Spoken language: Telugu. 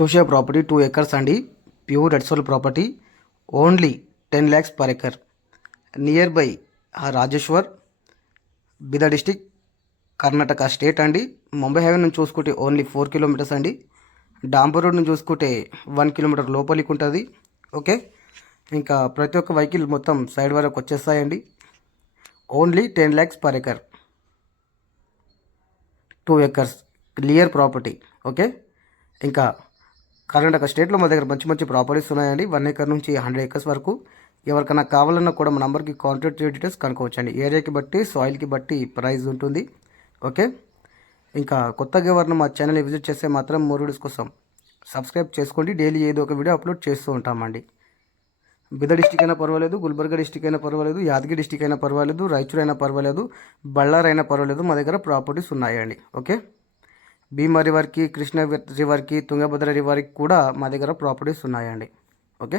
చూసే ప్రాపర్టీ టూ ఎకర్స్ అండి. Pure red soil property. Only ten lakhs per acre. Near by Rajeshwar Bidar district Karnataka state అండి. ముంబై హైవే నుంచి చూసుకుంటే ఓన్లీ ఫోర్ కిలోమీటర్స్ అండి. డాంబర్ రోడ్ నుంచి చూసుకుంటే వన్ కిలోమీటర్ లోపలికి ఉంటుంది. ఓకే? ఇంకా ప్రతి ఒక్క వెహికల్ మొత్తం సైడ్ వరకు వచ్చేస్తాయండి. Only ten lakhs per acre. Two acres. Clear property. Okay? ఇంకా కర్ణాటక స్టేట్లో మా దగ్గర మంచి మంచి ప్రాపర్టీస్ ఉన్నాయండి. వన్ ఎకర్ నుంచి హండ్రెడ్ ఎకర్స్ వరకు. ఎవరికైనా కావాలన్నా కూడా మా నంబర్కి కాంటాక్ట్ డీటెయిల్స్ కనుక్కోవచ్చండి. ఏరియాకి బట్టి సాయిల్కి బట్టి ప్రైస్ ఉంటుంది. ఓకే? ఇంకా కొత్తగా ఎవరిన మా ఛానల్ విజిట్ చేస్తే మాత్రం మోర్ వీడియోస్ కోసం సబ్స్క్రైబ్ చేసుకోండి. డైలీ ఏదో ఒక వీడియో అప్లోడ్ చేస్తూ ఉంటామండి. బిద డిస్టిక్ అయినా పర్వాలేదు గుల్బర్గా డిస్టిక్ అయినా పర్వాలేదు యాదగిరి డిస్టిక్ అయినా పర్వాలేదు రాయచూర్ అయినా పర్వాలేదు బళ్ళారి అయినా పర్వాలేదు మా దగ్గర ప్రాపర్టీస్ ఉన్నాయండి. ఓకే? భీమా రివర్కి కృష్ణ రివర్కి తుంగభద్ర రివర్కి కూడా మా దగ్గర ప్రాపర్టీస్ ఉన్నాయండి. ఓకే